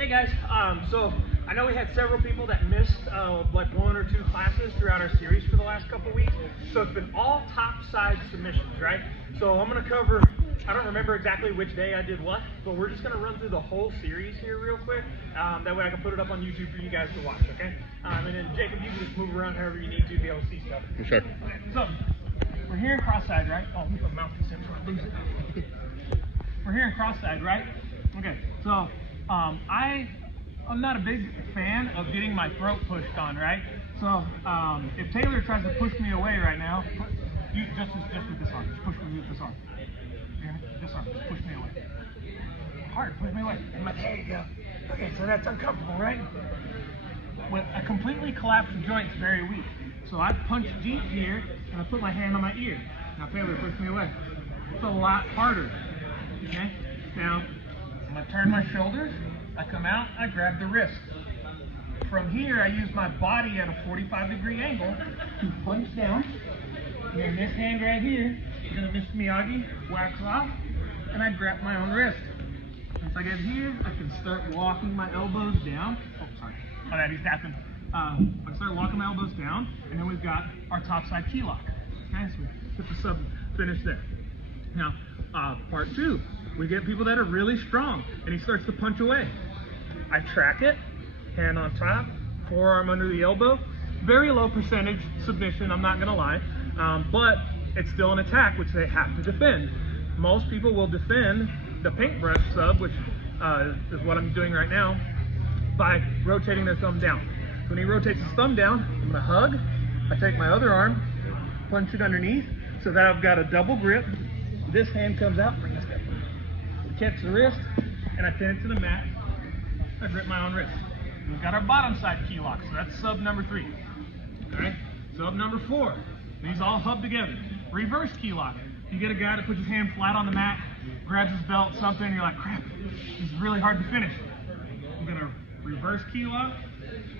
Hey guys, so I know we had several people that missed like 1 or 2 classes throughout our series for the last couple weeks. So it's been all top side submissions, right? So I'm going to cover, I don't remember exactly which day I did what, but we're just going to run through the whole series here real quick. That way I can put it up on YouTube for you guys to watch, okay? And then Jacob, you can just move around however you need to be able to see stuff. Sure. Okay, so we're here in cross-side, right? Oh, let me put mouthpiece in so I lose it. We're here in cross-side, right? Okay, so I'm not a big fan of getting my throat pushed on, right? So if Taylor tries to push me away right now, you just with this arm, just push me with this arm. This arm, just push me away. Hard, push me away. I'm like, there you go. Okay, so that's uncomfortable, right? With a completely collapsed joint, it's very weak. So I punch deep here, and I put my hand on my ear. Now Taylor, push me away. It's a lot harder. Okay? Now, I'm going to turn my shoulders. I come out, I grab the wrist. From here, I use my body at a 45-degree angle to punch down. And then this hand right here is going to Mr. Miyagi, wax off, and I grab my own wrist. Once I get here, I can start walking my elbows down. Oh, sorry. Oh, that he's tapping. I start walking my elbows down, and then we've got our topside key lock. Okay, so we get the sub finished there. Now, part 2, we get people that are really strong, and he starts to punch away. I track it, hand on top, forearm under the elbow. Very low percentage submission, I'm not gonna lie, but it's still an attack, which they have to defend. Most people will defend the paintbrush sub, which is what I'm doing right now, by rotating their thumb down. When he rotates his thumb down, I'm gonna hug, I take my other arm, punch it underneath, so that I've got a double grip. This hand comes out, bring this down. Catch the wrist, and I pin it to the mat. I grip my own wrist. We've got our bottom side key lock, so that's sub number 3. Okay, sub number 4. These all hub together. Reverse key lock. You get a guy that puts his hand flat on the mat, grabs his belt, something, and you're like, crap, this is really hard to finish. I'm gonna reverse key lock,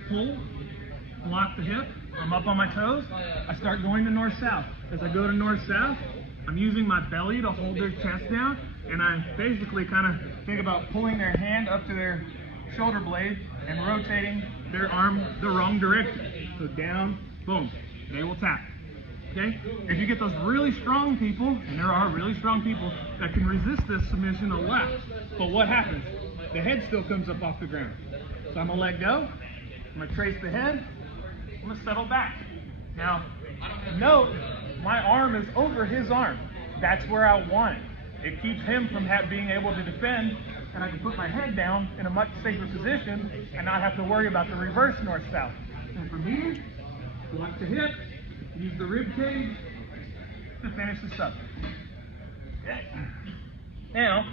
pull, block the hip. I'm up on my toes. I start going to north-south. As I go to north-south, I'm using my belly to hold their chest down, and I basically kind of think about pulling their hand up to their shoulder blade and rotating their arm the wrong direction. So down, boom, they will tap. Okay? If you get those really strong people, and there are really strong people that can resist this submission a lot, but what happens? The head still comes up off the ground. So I'm gonna let go, I'm gonna trace the head, I'm gonna settle back. Now, note, my arm is over his arm. That's where I want it. It keeps him from being able to defend, and I can put my head down in a much safer position and not have to worry about the reverse north-south. And from here, block the hip, use the rib cage to finish this up. Okay. Now,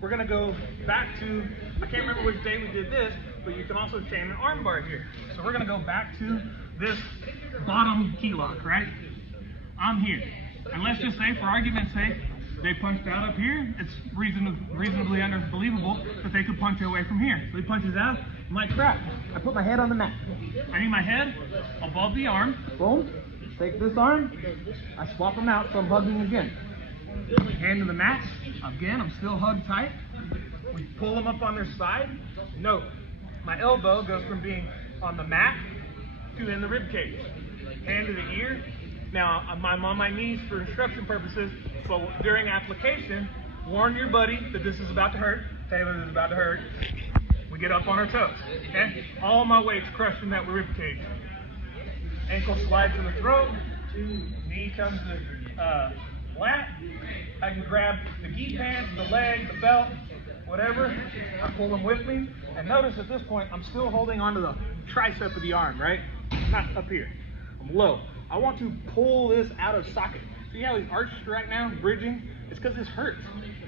we're gonna go back to, I can't remember which day we did this, but you can also chain an arm bar here. So we're gonna go back to this bottom key lock, right? I'm here. And let's just say, for argument's sake, they punched out up here. It's reasonably unbelievable that they could punch away from here. So he punches out. I'm like, crap. I put my head on the mat. I need my head above the arm. Boom. Take this arm. I swap them out, so I'm hugging again. Hand to the mat. Again, I'm still hugged tight. We pull them up on their side. Note, my elbow goes from being on the mat to in the rib cage. Hand to the ear. Now, I'm on my knees for instruction purposes, but during application, warn your buddy that this is about to hurt. Taylor, this is about to hurt. We get up on our toes, okay? All my weight's crushed in that rib cage. Ankle slides to the throat, knee comes to flat. I can grab the gi pants, the leg, the belt, whatever. I pull them with me. And notice at this point, I'm still holding onto the tricep of the arm, right? Not up here. I'm low. I want to pull this out of socket. See how he's arched right now, bridging? It's because this hurts.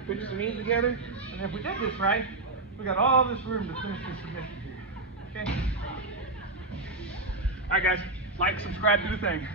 Put your knees together, and if we did this right, we got all this room to finish this submission here. Okay? All right, guys. Like, subscribe, do the thing.